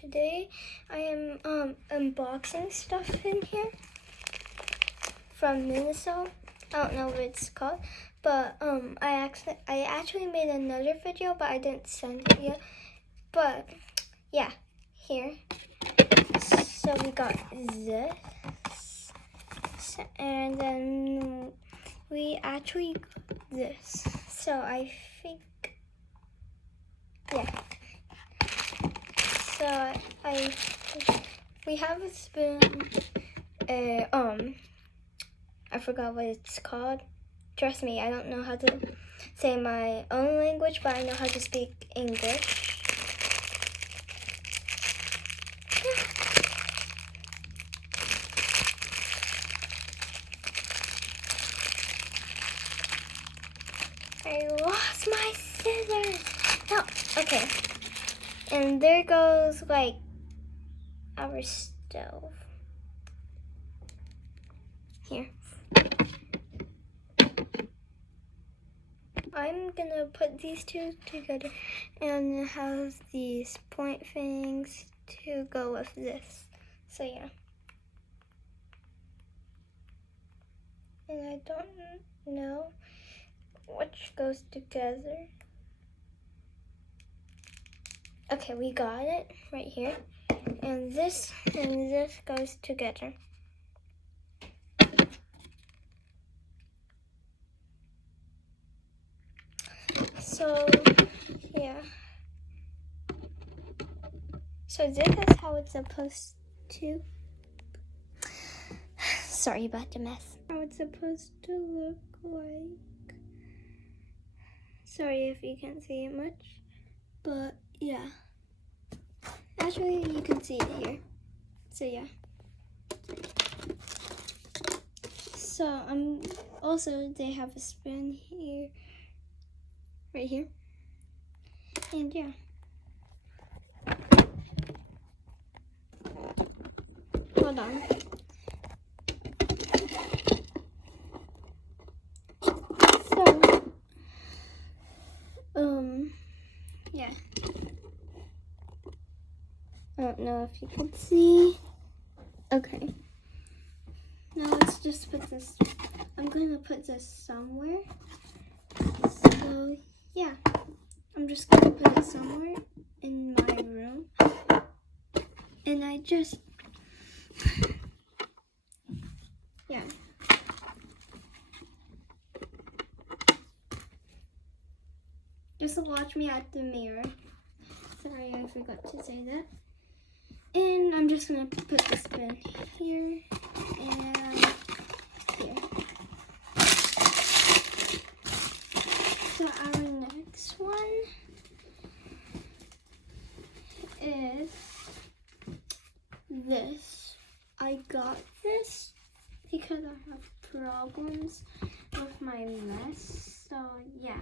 Today I am unboxing stuff in here from Miniso. I don't know what it's called, but I actually made another video, but I didn't send it yet. But yeah, here. So we got this, and then we actually got this. So I think, yeah. So we have a spoon. I forgot what it's called. Trust me, I don't know how to say my own language, but I know how to speak English. I lost my scissors. No, okay. And there goes like our stove. Here. I'm gonna put these two together and have these point things to go with this. So yeah. And I don't know which goes together. Okay, we got it right here. And this goes together. So, yeah. So this is how it's supposed to. Sorry about the mess. How it's supposed to look like. Sorry if you can't see it much, but yeah. Actually, you can see it here. So yeah. So also they have a spoon here, right here, and yeah. Hold on. So, yeah. I don't know if you can see. Okay. Now let's just put this. I'm gonna put this somewhere. So yeah, I'm just gonna put it somewhere in my room. And I just, yeah. Just watch me at the mirror. Sorry, I forgot to say that. And I'm just gonna put the spoon here and here. So our next one is this. I got this because I have problems with my mess. So yeah.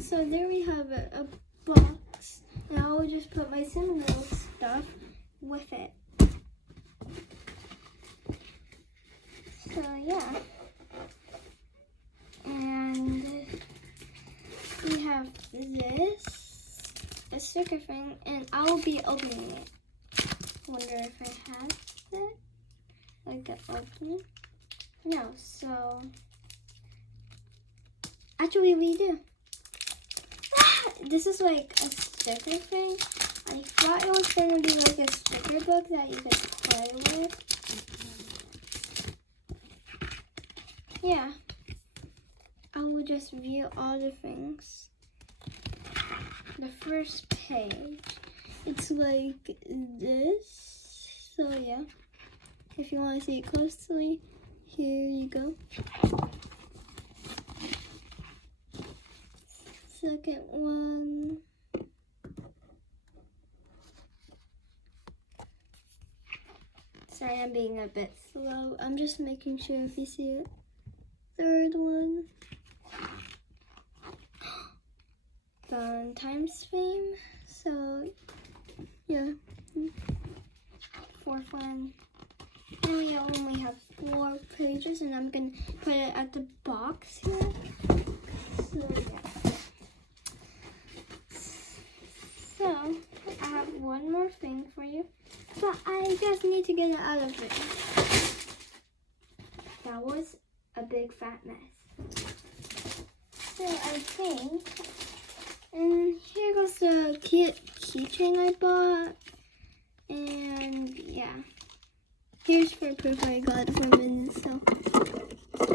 So there we have a box. Now I'll just put my seminal stuff with it. So yeah. And we have this, a sticker thing, and I will be opening it. Wonder if it has it, like an opening. No, so actually we do. This is like a sticker thing. I thought it was gonna be like a sticker book that you could play with. Yeah. I will just view all the things. The first page, it's like this. So yeah. If you want to see it closely, here you go. Second one. Sorry, I'm being a bit slow. I'm just making sure if you see it. Third one. Valentine's theme. So, yeah. Fourth one. And we only have 4 pages, and I'm gonna put it at the box here. So yeah. So I have one more thing for you, but I just need to get it out of it. That was a big fat mess. So I think, and here goes the keychain I bought, and yeah. Here's for proof I got it from Miniso.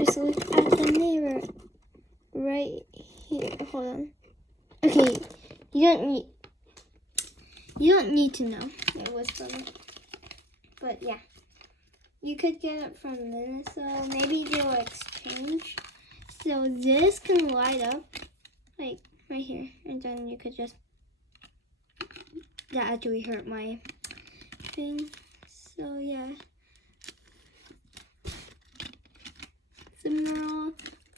Just look at the mirror right here. Hold on. Okay, you don't need to know it was from me. But yeah, you could get it from Miniso. Maybe they'll exchange. So this can light up, like right here, and then you could just. That actually hurt my thing. So yeah. So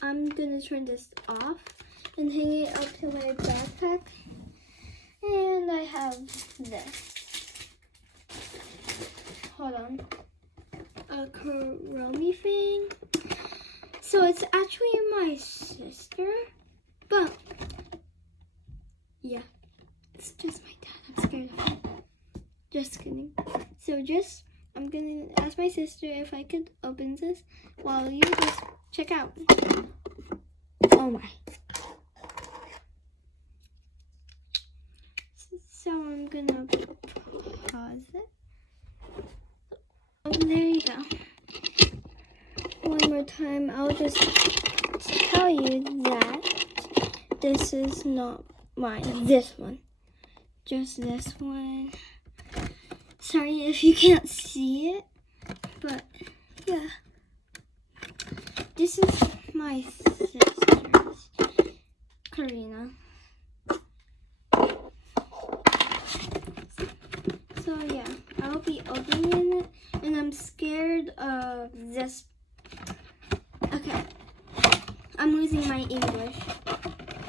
I'm gonna turn this off and hang it up to my backpack. And I have this. Hold on. A Kuromi thing. So it's actually my sister, but yeah, it's just my dad. I'm scared of him. Just kidding. So I'm gonna ask my sister if I could open this while you just check out. Oh my. So I'm gonna pause it. Oh, there you go. One more time, I'll just tell you that this is not mine. This one. Just this one. Sorry if you can't see it, but yeah. This is my sister's, Karina. So yeah, I'll be opening it, and I'm scared of this. Okay, I'm losing my English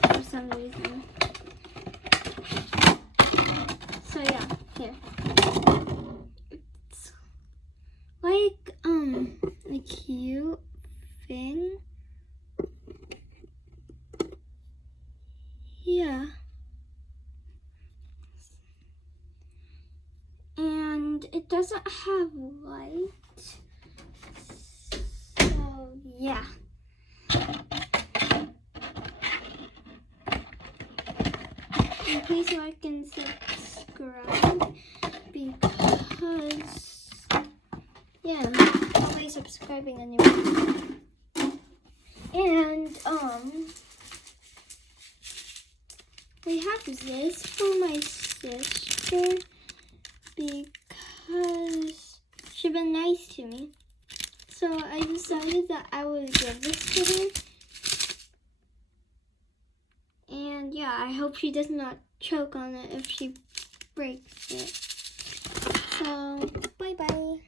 for some reason. So yeah, here. It's like a cute thing. Yeah. And it doesn't have light. So yeah. And please like and subscribe because yeah, I'm always subscribing anyway. And we have this for my sister because she's been nice to me. So I decided that I would give this to her. And yeah, I hope she does not choke on it if she breaks it. So, bye-bye.